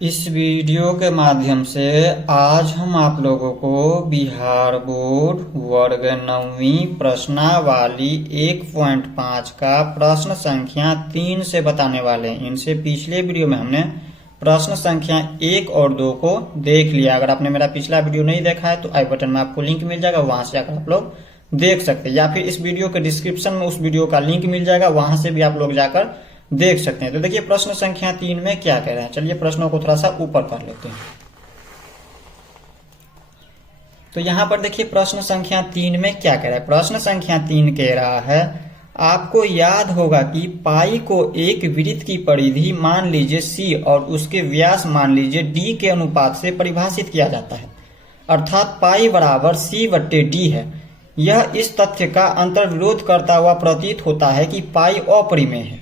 इस वीडियो के माध्यम से आज हम आप लोगों को बिहार बोर्ड वर्ग 9वीं प्रश्नावली 1.5 का प्रश्न संख्या 3 से बताने वाले हैं। इनसे पिछले वीडियो में हमने प्रश्न संख्या 1 और 2 को देख लिया। अगर आपने मेरा पिछला वीडियो नहीं देखा है तो आई बटन में आपको लिंक मिल जाएगा, वहां से जाकर आप लोग देख सकते हैं, या फिर इस वीडियो के डिस्क्रिप्शन में उस वीडियो का लिंक मिल जाएगा, वहां से भी आप लोग जाकर देख सकते हैं। तो देखिए प्रश्न संख्या 3 में क्या कह रहे हैं। चलिए प्रश्नों को थोड़ा सा ऊपर कर लेते हैं। तो यहां पर देखिए प्रश्न संख्या 3 में क्या कह रहा है। प्रश्न संख्या 3 कह रहा है आपको याद होगा कि पाई को एक वृत्त की परिधि मान लीजिए सी और उसके व्यास मान लीजिए डी के अनुपात से परिभाषित किया जाता है, अर्थात पाई बराबर सी बट्टे डी है। यह इस तथ्य का अंतर्विरोध करता हुआ प्रतीत होता है कि पाई अपरिमेय है।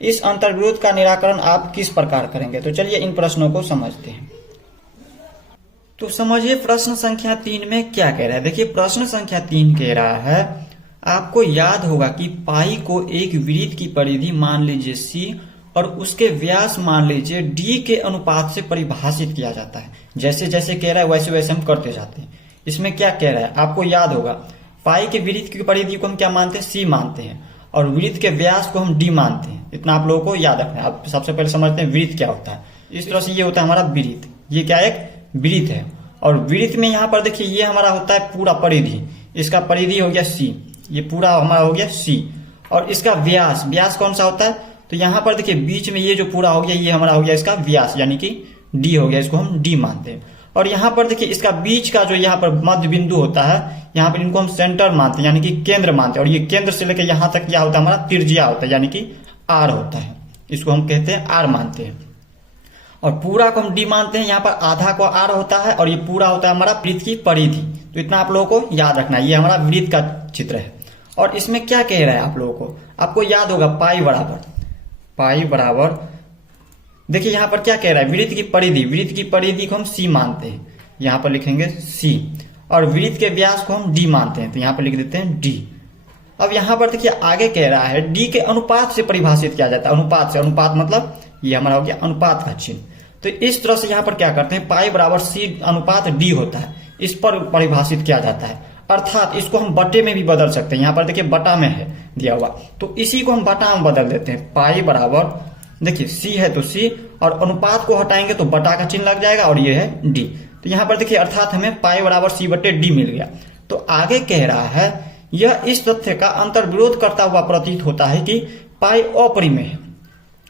इस अंतर्विरोध का निराकरण आप किस प्रकार करेंगे। तो चलिए इन प्रश्नों को समझते हैं। तो समझिए प्रश्न संख्या 3 में क्या कह रहा है। देखिए प्रश्न संख्या 3 कह रहा है आपको याद होगा कि पाई को एक वृत्त की परिधि मान लीजिए सी और उसके व्यास मान लीजिए डी के अनुपात से परिभाषित किया जाता है। जैसे जैसे कह रहा है वैसे वैसे हम करते जाते हैं। इसमें क्या कह रहा है, आपको याद होगा पाई के वृत्त की परिधि को हम क्या मानते हैं, सी मानते हैं, और वृत्त के व्यास को हम डी मानते हैं। इतना आप लोगों को याद रखना है। आप सबसे पहले समझते हैं वृत्त क्या होता है। इस तरह से ये होता है हमारा वृत्त, ये क्या एक वृत्त है। और वृत्त में यहाँ पर देखिए ये हमारा होता है पूरा परिधि, इसका परिधि हो गया सी, ये पूरा हमारा हो गया सी, और इसका व्यास, व्यास कौन सा होता है, तो यहाँ पर देखिए बीच में ये जो पूरा हो गया ये हमारा हो गया इसका व्यास, यानी कि डी हो गया, इसको हम डी मानते हैं। और यहाँ पर देखिए इसका बीच का जो यहाँ पर मध्य बिंदु होता है, यहाँ पर इनको हम सेंटर मानते हैं, यानी कि केंद्र मानते हैं। और ये केंद्र से लेकर यहाँ तक क्या होता है, हमारा त्रिज्या होता है, यानी कि आर होता है, इसको हम कहते हैं आर मानते हैं। और पूरा को हम डी मानते हैं, यहाँ पर आधा को आर होता है, और ये पूरा होता है हमारा वृत्त की परिधि। तो इतना आप लोगों को याद रखना है, ये हमारा वृत्त का चित्र है। और इसमें क्या कह रहा है आप लोगों को, आपको याद होगा पाई बराबर देखिए यहाँ पर क्या कह रहा है, वृत्त की परिधि, वृत्त की परिधि को हम सी मानते हैं, यहाँ पर लिखेंगे सी, और वृत्त के व्यास को हम डी मानते हैं, तो यहाँ पर लिख देते हैं डी। अब यहाँ पर देखिए आगे कह रहा है डी के अनुपात से परिभाषित किया जाता है। अनुपात से, अनुपात मतलब ये हमारा हो गया अनुपात का चिन्ह। तो इस तरह से यहाँ पर क्या करते हैं, पाई बराबर सी अनुपात डी होता है, इस पर परिभाषित किया जाता है। अर्थात इसको हम बटे में भी बदल सकते हैं। यहाँ पर देखिए बटा में है दिया हुआ, तो इसी को हम बटा में बदल देते हैं। पाई बराबर देखिए सी है तो सी, और अनुपात को हटाएंगे तो बटा का चिन्ह लग जाएगा, और ये है डी। तो यहाँ पर देखिए अर्थात हमें पाई बराबर सी बटे डी मिल गया। तो आगे कह रहा है यह इस तथ्य का अंतर्विरोध करता हुआ प्रतीत होता है कि पाई अपरिमेय है।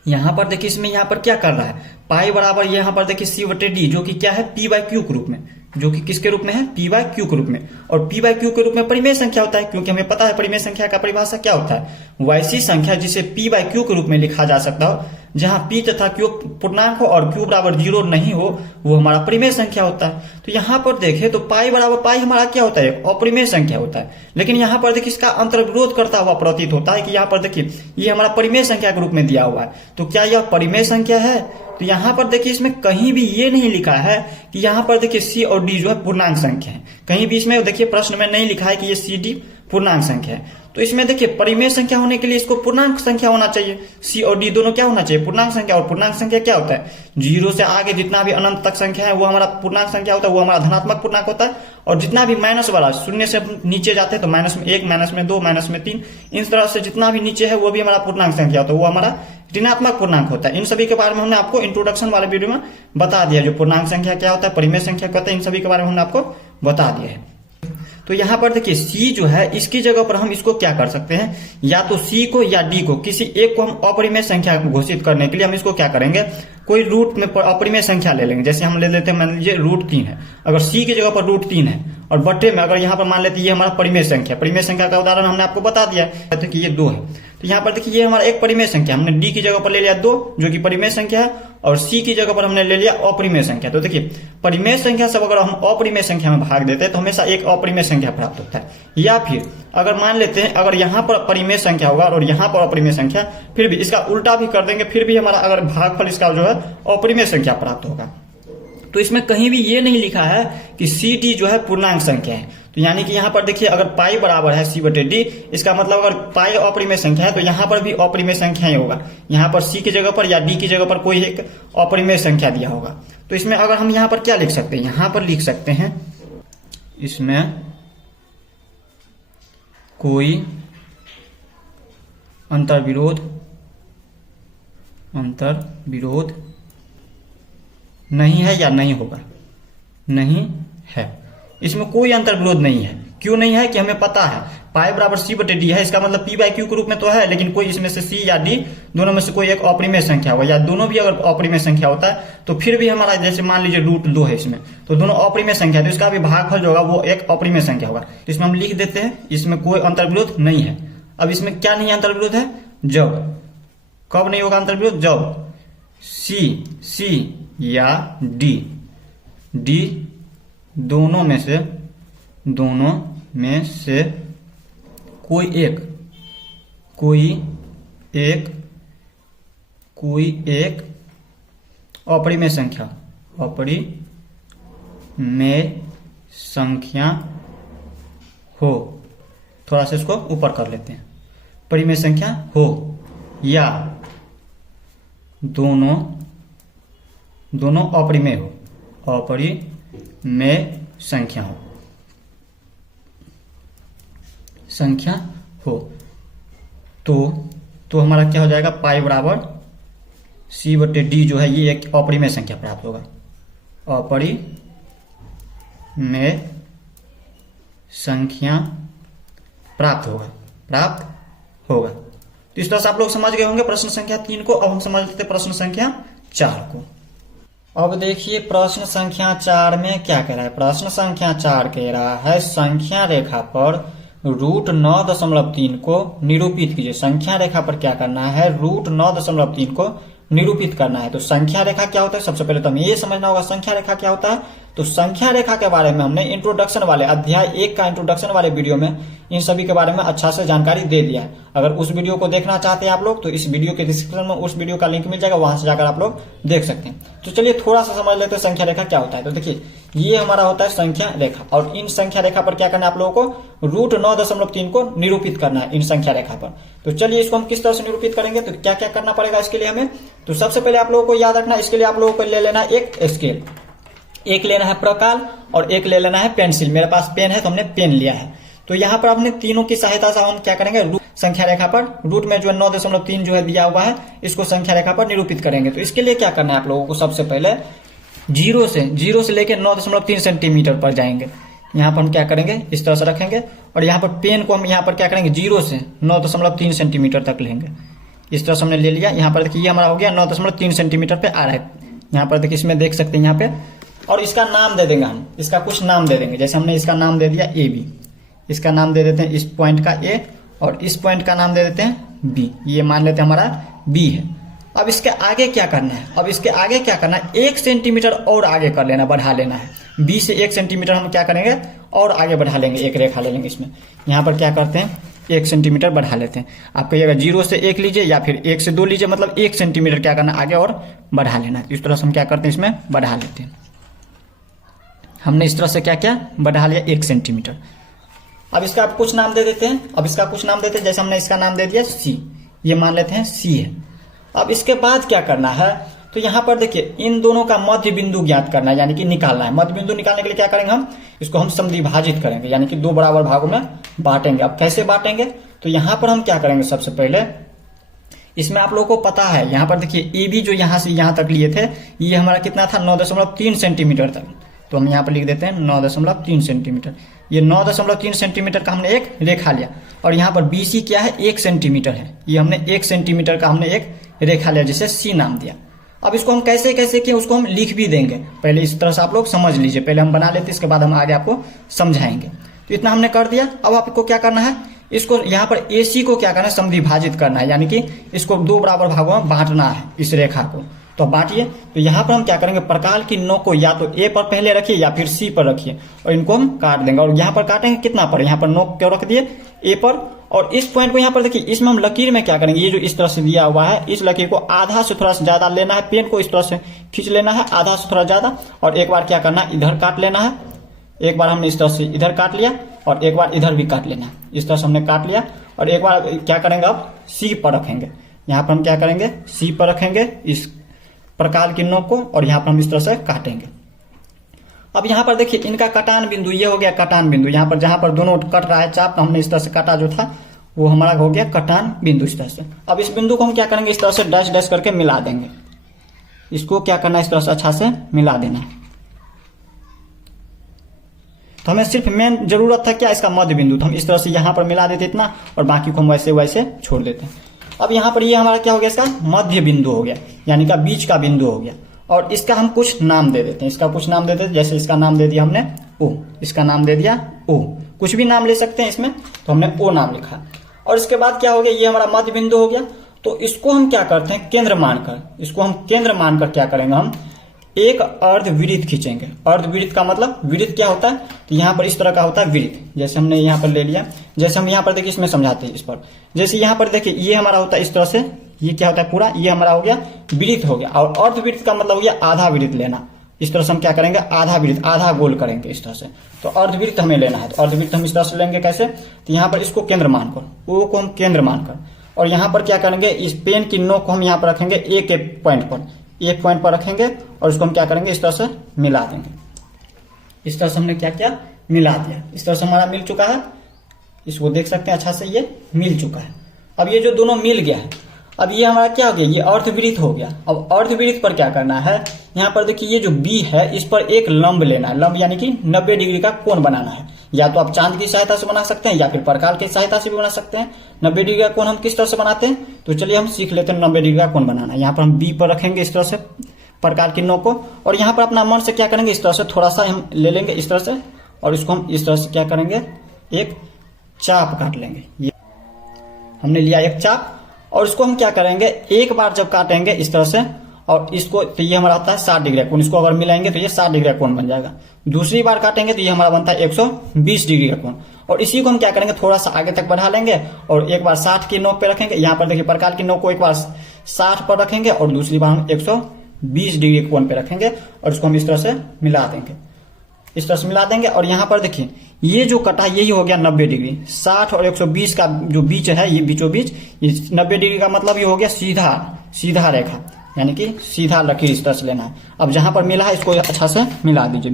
यहाँ पर देखिए इसमें यहाँ पर क्या कर रहा है, पाई बराबर यहाँ पर देखिए सी बटे डी, जो कि क्या है पी बाई क्यू के रूप में, जो कि किसके रूप में है, पी बाई क्यू के रूप में। और पी बाई क्यू के रूप में परिमेय संख्या होता है, क्योंकि हमें पता है परिमेय संख्या का परिभाषा क्या होता है, वैसी संख्या जिसे पी बाई क्यू के रूप में लिखा जा सकता हो, जहां पी तथा क्यू पूर्णांक हो और क्यू बराबर 0 नहीं हो, वो हमारा परिमेय संख्या होता है। तो यहाँ पर देखें तो पाई बराबर पाई हमारा क्या होता है, अपरिमेय संख्या होता है। लेकिन यहाँ पर देखिए इसका अंतर्विरोध करता हुआ प्रतीत होता है कि यहाँ पर देखिए ये हमारा परिमेय संख्या के रूप में दिया हुआ है। तो क्या यह परिमेय संख्या है, तो यहाँ पर देखिए इसमें कहीं भी ये नहीं लिखा है कि यहाँ पर देखिए सी और डी जो है पूर्णांक संख्या है। कहीं भी इसमें देखिए प्रश्न में नहीं लिखा है कि ये सी डी पूर्णांक संख्या है। तो इसमें देखिए परिमेय संख्या होने के लिए इसको पूर्णांक संख्या होना चाहिए, सी और डी दोनों क्या होना चाहिए, पूर्णांक संख्या। और पूर्णांक संख्या क्या होता है, 0 से आगे जितना भी अनंत तक संख्या है वो हमारा पूर्णांक संख्या होता है, वो हमारा धनात्मक पूर्णांक होता है। और जितना भी माइनस वाला, शून्य से नीचे जाते हैं तो माइनस में 1, माइनस में 2, माइनस में 3, इस तरह से जितना भी नीचे है वो भी हमारा पूर्णांक संख्या होता है, वो हमारा ऋणात्मक पूर्णांक होता है। इन सभी के बारे में हमने आपको इंट्रोडक्शन वाले वीडियो में बता दिया, जो पूर्णांक संख्या क्या होता है, परिमेय संख्या क्या होता है, इन सभी के बारे में हमने आपको बता दिया है। तो यहाँ पर देखिए सी जो है इसकी जगह पर हम इसको क्या कर सकते हैं, या तो सी को या डी को, किसी एक को हम अपरिमेय संख्या घोषित करने के लिए हम इसको क्या करेंगे, कोई रूट में अपरिमेय संख्या ले लेंगे। जैसे हम ले लेते हैं मान लीजिए √3 है, अगर सी की जगह पर √3 है, और बटे में अगर यहाँ पर मान लेते हैं ये हमारा परिमेय संख्या, परिमेय संख्या का उदाहरण हमने आपको बता दिया है तो कि ये 2 है। तो यहाँ पर देखिए ये हमारा एक परिमेय संख्या, हमने डी की जगह पर ले लिया 2 जो कि परिमेय संख्या है, और सी की जगह पर हमने ले लिया अपरिमेय संख्या। तो देखिए परिमेय संख्या सब अगर हम अपरिमेय संख्या में भाग देते हैं तो हमेशा एक अपरिमेय संख्या प्राप्त होता है। या फिर अगर मान लेते हैं अगर यहाँ पर परिमेय संख्या होगा और यहाँ पर अपरिमेय संख्या, फिर भी इसका उल्टा भी कर देंगे, फिर भी हमारा अगर भागफल इसका जो है अपरिमेय संख्या प्राप्त होगा। तो इसमें कहीं भी ये नहीं लिखा है कि सी डी जो है पूर्णांक संख्या है। तो यानी कि यहाँ पर देखिए अगर पाई बराबर है सी बटे डी, इसका मतलब अगर पाई अपरिमेय संख्या है तो यहाँ पर भी अपरिमेय संख्या ही होगा। यहाँ पर सी की जगह पर या डी की जगह पर कोई एक अपरिमेय संख्या दिया होगा। तो इसमें अगर हम यहाँ पर क्या लिख सकते हैं, यहाँ पर लिख सकते हैं इसमें कोई अंतर्विरोध नहीं है या नहीं होगा, नहीं है। इसमें कोई अंतर्विरोध नहीं है। क्यों नहीं है कि हमें पता है पाई बराबर सी बटे डी है, इसका मतलब पी बाई क्यू के रूप में तो है, लेकिन कोई इसमें से सी या डी दोनों में से कोई एक अपरिमेय संख्या होगा, या दोनों भी अगर अपरिमेय संख्या होता है तो फिर भी हमारा, जैसे मान लीजिए √2 है इसमें, तो दोनों अपरिमेय संख्या, तो इसका भी भागफल जो होगा वो एक अपरिमेय संख्या होगा। तो इसमें हम लिख देते हैं इसमें कोई अंतर्विरोध नहीं है। अब इसमें क्या नहीं अंतर्विरोध है, जब, कब नहीं होगा अंतर्विरोध, जब सी या डी दोनों में से कोई एक अपरिमेय संख्या हो, थोड़ा सा इसको ऊपर कर लेते हैं, परिमेय संख्या हो, या दोनों अपरिमेय हो, अपरिमेय संख्या हो, तो हमारा क्या हो जाएगा, पाई बराबर सी बटे डी जो है ये एक अपरिमेय संख्या प्राप्त होगा, अपरिमेय संख्या प्राप्त होगा। तो इस तरह से आप लोग समझ गए होंगे प्रश्न संख्या 3 को। अब हम समझ लेते हैं प्रश्न संख्या 4 को। अब देखिए प्रश्न संख्या 4 में क्या कह रहा है। प्रश्न संख्या 4 कह रहा है संख्या रेखा पर √9.3 को निरूपित कीजिए। संख्या रेखा पर क्या करना है, √9.3 को निरूपित करना है। तो संख्या रेखा क्या होता है, सबसे पहले तो हमें ये समझना होगा संख्या रेखा क्या होता है। तो संख्या रेखा के बारे में हमने इंट्रोडक्शन वाले अध्याय 1 का इंट्रोडक्शन वाले वीडियो में इन सभी के बारे में अच्छा से जानकारी दे दिया है। अगर उस वीडियो को देखना चाहते हैं आप लोग तो इस वीडियो के डिस्क्रिप्शन में उस वीडियो का लिंक मिल जाएगा, वहां से जाकर आप लोग देख सकते हैं। तो चलिए थोड़ा सा समझ लेते हैं संख्या रेखा क्या होता है। तो देखिए ये हमारा होता है संख्या रेखा, और इन संख्या रेखा पर क्या करना है आप लोगों को, √9.3 को निरूपित करना है इन संख्या रेखा पर। तो चलिए इसको हम किस तरह से निरूपित करेंगे, तो क्या क्या करना पड़ेगा इसके लिए हमें। तो सबसे पहले आप लोगों को याद रखना, इसके लिए आप लोगों को ले लेना एक स्केल, एक लेना है प्रकाल और एक ले लेना है पेंसिल। मेरे पास पेन है तो हमने पेन लिया है। तो यहाँ पर अपने तीनों की सहायता से हम क्या करेंगे, संख्या रेखा पर रूट में जो है 9.3 जो है दिया हुआ है, इसको संख्या रेखा पर निरूपित करेंगे। तो इसके लिए क्या करना है आप लोगों को, सबसे पहले जीरो से लेके 9.3 सेंटीमीटर पर जाएंगे। यहाँ पर हम क्या करेंगे, इस तरह से रखेंगे, और यहाँ पर पेन को हम यहाँ पर क्या करेंगे, 0 से 9.3 सेंटीमीटर तक लेंगे। इस तरह से हमने ले लिया। यहाँ पर देखिए ये हमारा हो गया 9.3 सेंटीमीटर पे आ रहा है। यहाँ पर देखिए इसमें देख सकते हैं यहाँ पे, और इसका नाम दे देंगे हम, इसका कुछ नाम दे देंगे। जैसे हमने इसका नाम दे दिया AB, इसका नाम दे देते हैं इस पॉइंट का A, और इस पॉइंट का नाम दे देते हैं B। ये मान लेते हैं हमारा B है। अब इसके आगे क्या करना है, अब इसके आगे क्या करना है, 1 सेंटीमीटर और आगे कर लेना, बढ़ा लेना है। B से 1 सेंटीमीटर हम क्या करेंगे और आगे बढ़ा लेंगे, एक रेखा ले लेंगे इसमें। यहाँ पर क्या करते हैं, 1 सेंटीमीटर बढ़ा लेते हैं। आप कहिएगा 0 से 1 लीजिए या फिर 1 से 2 लीजिए, मतलब 1 सेंटीमीटर क्या करना आगे और बढ़ा लेना है। इस तरह से हम क्या करते हैं, इसमें बढ़ा लेते हैं। हमने इस तरह से क्या क्या बढ़ा लिया, 1 सेंटीमीटर। अब इसका कुछ नाम दे देते हैं, जैसे हमने इसका नाम दे दिया C, ये मान लेते हैं C है। अब इसके बाद क्या करना है, तो यहाँ पर देखिए इन दोनों का मध्य बिंदु ज्ञात करना है, यानी कि निकालना है। मध्य बिंदु निकालने के लिए क्या करेंगे, हम इसको हम समद्विभाजित करेंगे, यानी कि 2 बराबर भागों में बांटेंगे। अब कैसे बांटेंगे, तो यहाँ पर हम क्या करेंगे, सबसे पहले इसमें आप लोगों को पता है, यहाँ पर देखिए AB जो यहाँ से यहाँ तक लिए थे, ये हमारा कितना था, 9.3 सेंटीमीटर तक। तो हम यहाँ पर लिख देते हैं 9.3 सेंटीमीटर। ये 9.3 सेंटीमीटर का हमने एक रेखा लिया, और यहाँ पर BC क्या है, 1 सेंटीमीटर है। ये हमने 1 सेंटीमीटर का हमने एक रेखा लिया, जिसे C नाम दिया। अब इसको हम कैसे कैसे किए उसको हम लिख भी देंगे। पहले इस तरह से आप लोग समझ लीजिए, पहले हम बना लेते, इसके बाद हम आगे आपको समझाएंगे। तो इतना हमने कर दिया। अब आपको क्या करना है, इसको यहाँ पर AC को क्या करना है, समद्विभाजित करना है, यानी कि इसको 2 बराबर भागों में बांटना है इस रेखा को। तो बांटिए। तो यहाँ पर हम क्या करेंगे, प्रकाल की नोक को या तो A पर पहले रखिए या फिर C पर रखिए, और इनको हम काट देंगे। और यहाँ पर काटेंगे कितना पर, यहाँ पर नोक क्यों रख दिए, A पर, और इस पॉइंट को यहाँ पर देखिए, इसमें हम लकीर में क्या करेंगे, ये जो इस तरह से दिया हुआ है, इस लकीर को आधा से थोड़ा सा ज्यादा लेना है, पेन को इस तरह से खींच लेना है आधा से थोड़ा ज्यादा, और एक बार क्या करना है, इधर काट लेना है। एक बार हमने इस तरह से इधर काट लिया, और एक बार इधर भी काट लेना है। इस तरह से हमने काट लिया, और एक बार क्या करेंगे, अब C पर रखेंगे। यहाँ पर हम क्या करेंगे, C पर रखेंगे इस प्रकाल की नोक को, और यहाँ पर हम इस तरह से काटेंगे। अब यहाँ पर देखिए इनका कटान बिंदु, ये हो गया कटान बिंदु। यहाँ पर जहां पर दोनों कट रहा है चाप, हमने इस तरह से काटा जो था वो हमारा हो गया कटान बिंदु इस तरह से। अब इस बिंदु को हम क्या करेंगे, इस तरह से डैश डैश करके मिला देंगे। इसको क्या करना है, इस तरह से अच्छा से मिला देना है। तो हमें सिर्फ मेन जरूरत था क्या, इसका मध्य बिंदु, तो हम इस तरह से यहाँ पर मिला देते इतना, और बाकी को हम वैसे वैसे छोड़ देते हैं। अब यहाँ पर ये हमारा क्या हो गया, इसका मध्य बिंदु हो गया, यानी का बीच का बिंदु हो गया। और इसका हम कुछ नाम दे देते हैं, इसका कुछ नाम दे देते हैं। जैसे इसका नाम दे दिया हमने ओ, इसका नाम दे दिया ओ, कुछ भी नाम ले सकते हैं इसमें, तो हमने ओ नाम लिखा। और इसके बाद क्या हो गया, ये हमारा मध्य बिंदु हो गया। तो इसको हम क्या करते हैं, केंद्र मानकर, इसको हम केंद्र मानकर क्या करेंगे, हम एक अर्धवृत्त खींचेंगे। अर्धवृत्त का मतलब वृत्त क्या होता है, तो यहाँ पर इस तरह का होता है वृत्त। जैसे हमने यहाँ पर ले लिया, जैसे हम यहाँ पर देखिए इसमें समझाते हैं इस पर। जैसे यहाँ पर देखिए ये हमारा होता है इस तरह से, ये क्या होता है पूरा, ये हमारा हो गया वृत्त हो गया। और अर्धवृत्त का मतलब हो गया आधा वृत्त लेना। इस तरह से हम क्या करेंगे, आधा वृत्त, आधा गोल करेंगे इस तरह से। तो अर्धवृत्त हमें लेना है, तो अर्धवृत्त हम इस तरह से लेंगे कैसे, तो यहाँ पर इसको केंद्र मानकर, ओ को हम केंद्र मानकर, और यहाँ पर क्या करेंगे, इस पेन की नोक को हम यहाँ पर रखेंगे एक एक पॉइंट पर, एक पॉइंट पर रखेंगे, और इसको हम क्या करेंगे, इस तरह से मिला देंगे। इस तरह से हमने क्या किया, मिला दिया। इस तरह से हमारा मिल चुका है, इसको देख सकते हैं अच्छा से, ये मिल चुका है। अब ये जो दोनों मिल गया है, अब ये हमारा क्या हो गया, ये अर्धवृत्त हो गया। अब अर्धवृत्त पर क्या करना है, यहाँ पर देखिए ये जो बी है इस पर एक लंब लेना है। लंब यानी कि 90 डिग्री का कोण बनाना है। या तो आप चांद की सहायता से बना सकते हैं, या फिर प्रकाल की सहायता से भी बना सकते हैं। 90 डिग्री का कोण हम किस तरह से बनाते हैं, तो चलिए हम सीख लेते हैं 90 डिग्री का कोण बनाना। यहाँ पर हम बी पर रखेंगे इस तरह से प्रकाल की नोक को, और यहाँ पर अपना मन से क्या करेंगे, इस तरह से थोड़ा सा हम ले लेंगे इस तरह से, और इसको हम इस तरह से क्या करेंगे, एक चाप काट लेंगे। ये हमने लिया एक चाप, और इसको हम क्या करेंगे, एक बार जब काटेंगे इस तरह से, और इसको, तो ये हमारा आता है 60 डिग्री कोण। इसको अगर मिलाएंगे तो ये 60 डिग्री कोण बन जाएगा। दूसरी बार काटेंगे तो ये हमारा बनता है 120 डिग्री का कोण। और इसी को हम क्या करेंगे, थोड़ा सा आगे तक बढ़ा लेंगे, और एक बार 60 की नोक पे रखेंगे। यहाँ पर देखिए प्रकाल की नोक को एक बार 60 पर रखेंगे, और दूसरी बार हम 120 डिग्री कोण पे रखेंगे, और इसको हम इस तरह से मिला देंगे, इस तरह से मिला देंगे। और यहाँ पर देखिए ये जो कटा यही हो गया 90 डिग्री। 60 और 120 का जो बीच है, ये बीचों बीच, ये 90 डिग्री का मतलब ये हो गया सीधा सीधा रेखा, यानी कि सीधा लकीर इस तरह से लेना है। अब जहां पर मिला है इसको अच्छा से मिला दीजिए,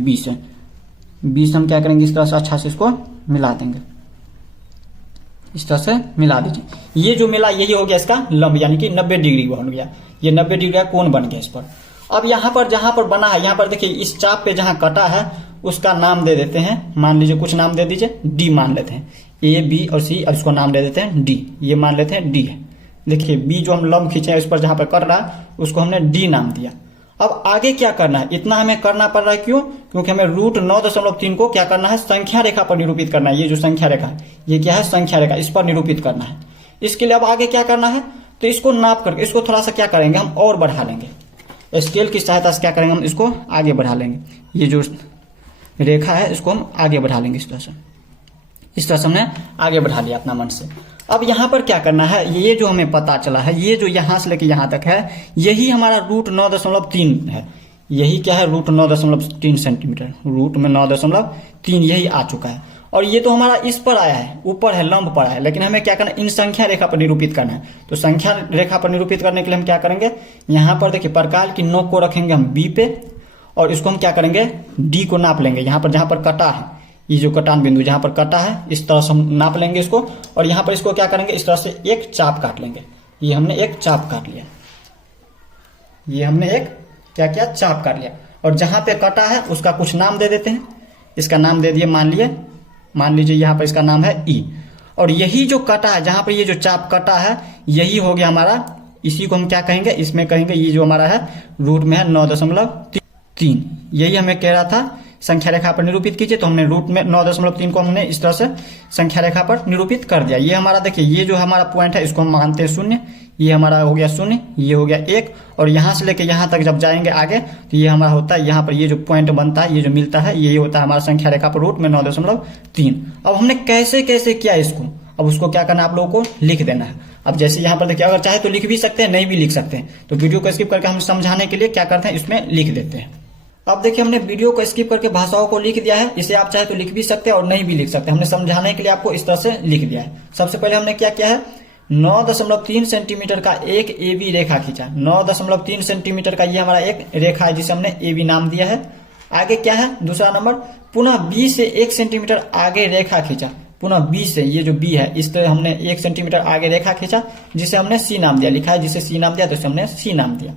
20 हम क्या करेंगे, इस तरह से अच्छा से इसको मिला देंगे, इस तरह से मिला दीजिए। ये जो मिला यही हो गया इसका लंब, यानी कि 90 डिग्री बन गया। ये 90 डिग्री का कोण बन गया इस पर। अब यहाँ पर जहां पर बना है, यहाँ पर देखिए इस चाप पे जहां कटा है उसका नाम दे देते हैं, मान लीजिए कुछ नाम दे दीजिए, डी मान लेते हैं, ए बी और सी, और इसको नाम दे देते हैं डी, ये मान लेते हैं डी है। देखिए बी जो हम लंब खींचे हैं इस पर जहां पर कट रहा है उसको हमने डी नाम दिया। अब आगे क्या करना है, इतना हमें करना पड़ रहा है, क्यों, क्योंकि हमें √9.3 को क्या करना है, संख्या रेखा पर निरूपित करना है। ये जो संख्या रेखा है ये क्या है, संख्या रेखा, इस पर निरूपित करना है। इसके लिए अब आगे क्या करना है, तो इसको नाप करके इसको थोड़ा सा क्या करेंगे, हम और बढ़ा लेंगे। स्केल की सहायता से क्या करेंगे, हम इसको आगे बढ़ा लेंगे। ये जो रेखा है इसको हम आगे बढ़ा लेंगे इस तरह से। इस तरह से हमने आगे बढ़ा लिया अपना मन से। अब यहाँ पर क्या करना है, ये जो हमें पता चला है, ये जो यहाँ से लेके यहाँ तक है, यही हमारा √9.3 है। यही क्या है, √9.3 सेंटीमीटर, रूट में 9.3 यही आ चुका है। और ये तो हमारा इस पर आया है, ऊपर है, लंब पर है, लेकिन हमें क्या करना है, इन संख्या रेखा पर निरूपित करना है। तो संख्या रेखा पर निरूपित करने के लिए हम क्या करेंगे, यहाँ पर देखिए प्रकाल की नोक को रखेंगे हम बी पे, और इसको हम क्या करेंगे, डी को नाप लेंगे। यहाँ पर जहां पर कटा है, ये जो कटान बिंदु जहां पर कटा है, इस तरह से हम नाप लेंगे इसको, और यहाँ पर इसको क्या करेंगे, इस तरह से एक चाप काट लेंगे। ये हमने एक चाप काट लिया, ये हमने एक क्या किया, चाप काट लिया। और जहां पे कटा है उसका कुछ नाम दे देते हैं। इसका नाम दे दिए, मान लीजिए यहाँ पर इसका नाम है ई। और यही जो कटा है, जहां पर ये जो चाप कटा है, यही हो गया हमारा, इसी को हम क्या कहेंगे, इसमें कहेंगे ये जो हमारा है रूट में है 9.3। यही हमें कह रहा था संख्या रेखा पर निरूपित कीजिए, तो हमने रूट में 9.3 को हमने इस तरह से संख्या रेखा पर निरूपित कर दिया। ये हमारा देखिए, ये जो हमारा पॉइंट है इसको हम मानते हैं 0, ये हमारा हो गया 0, ये हो गया 1, और यहाँ से लेके यहाँ तक जब जाएंगे आगे तो ये हमारा होता है, यहाँ पर ये जो पॉइंट बनता है, ये जो मिलता है, यही होता है हमारा संख्या रेखा पर रूट में 9.3। अब हमने कैसे कैसे किया इसको, अब उसको क्या करना है, आप लोगों को लिख देना है। अब जैसे यहाँ पर देखिए, अगर चाहे तो लिख भी सकते हैं, नहीं भी लिख सकते हैं, तो वीडियो को स्किप करके हम समझाने के लिए क्या करते हैं, इसमें लिख देते हैं। अब देखिए हमने वीडियो को स्किप करके भाषाओं को लिख दिया है। इसे आप चाहे तो लिख भी सकते हैं और नहीं भी लिख सकते हैं। हमने समझाने के लिए आपको इस तरह से लिख दिया है। सबसे पहले हमने क्या किया है, 9.3 सेंटीमीटर का एक AB रेखा खींचा। 9.3 सेंटीमीटर का ये हमारा एक रेखा है जिसे हमने AB नाम दिया है। आगे क्या है दूसरा नंबर, पुनः B से 1 सेंटीमीटर आगे रेखा खींचा। पुनः B से, ये जो B है इस तरह हमने 1 सेंटीमीटर आगे रेखा खींचा जिसे हमने C नाम दिया। लिखा है जिसे C नाम दिया तो इसे हमने C नाम दिया।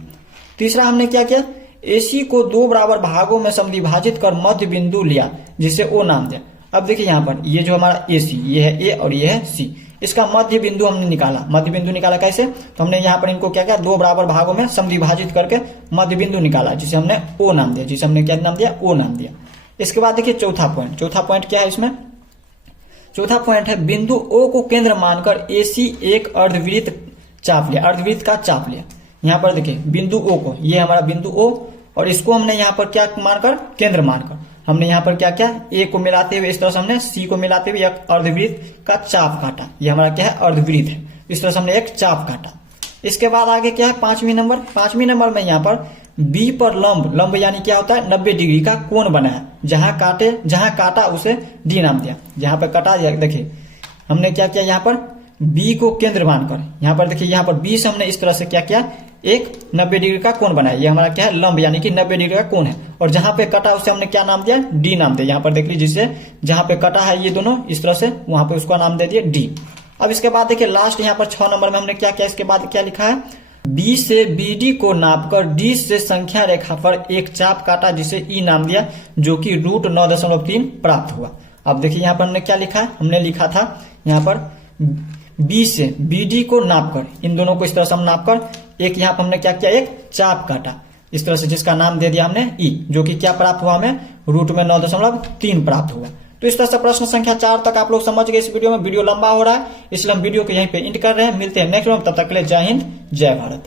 तीसरा हमने क्या किया, AC को 2 बराबर भागों में समद्विभाजित कर मध्य बिंदु लिया जिसे O नाम दिया। अब देखिए यहाँ पर ये जो हमारा AC, ये है A और ये है C, इसका मध्य बिंदु हमने निकाला। मध्य बिंदु निकाला कैसे, तो हमने यहाँ पर इनको क्या किया, 2 बराबर भागों में समद्विभाजित करके मध्य बिंदु निकाला जिसे हमने O नाम दिया, जिसे हमने क्या नाम दिया, O नाम दिया। इसके बाद देखिए चौथा पॉइंट क्या है इसमें, चौथा पॉइंट है बिंदु O को केंद्र मानकर AC एक अर्धवृत्त चाप लिया, अर्धवृत्त का चाप लिया। यहाँ पर देखिए बिंदु O को, ये हमारा बिंदु O और इसको हमने यहाँ पर क्या मानकर, केंद्र मानकर हमने यहाँ पर क्या किया, A को मिलाते हुए इस तरह से हमने C को मिलाते हुए एक अर्धवृत्त का चाप काटा। ये हमारा क्या है, अर्धवृत्त है, इस तरह से हमने एक चाप काटा। इसके बाद आगे क्या है, पांचवी नंबर में यहाँ पर B पर लंब यानी क्या होता है, 90 डिग्री का कोण बना है। जहां काटा उसे D नाम दिया। जहां पर काटा, देखिए हमने क्या किया, यहाँ पर B को केंद्र मानकर, यहाँ पर देखिए यहाँ पर B से हमने इस तरह से क्या किया, एक 90 डिग्री का कोण बनाया। ये हमारा क्या है, लंब यानी कि 90 डिग्री का कोण है। और जहां पे कटा उसे हमने क्या नाम दिया, D नाम दिया। यहाँ पर देख लीजिए जिससे जहां पे कटा है ये दोनों इस तरह से, वहां पे उसका नाम दे दिया D। अब इसके बाद देखिए लास्ट यहाँ पर 6 नंबर में हमने क्या किया, इसके बाद क्या लिखा है, B से BD को नापकर D से संख्या रेखा पर एक चाप काटा जिसे E नाम दिया, जो कि √9.3 प्राप्त हुआ। अब देखिए यहाँ पर हमने क्या लिखा है, हमने लिखा था यहाँ पर B से BD को नापकर, इन दोनों को इस तरह से हम नापकर एक यहाँ पर हमने क्या किया, एक चाप काटा इस तरह से, जिसका नाम दे दिया हमने E, जो कि क्या प्राप्त हुआ, हमें √9.3 प्राप्त हुआ। तो इस तरह से प्रश्न संख्या 4 तक आप लोग समझ गए। इस वीडियो में वीडियो लंबा हो रहा है इसलिए हम वीडियो को यहीं पे एंड कर रहे हैं। मिलते हैं नेक्स्ट में, तब तक के लिए जय हिंद जय भारत।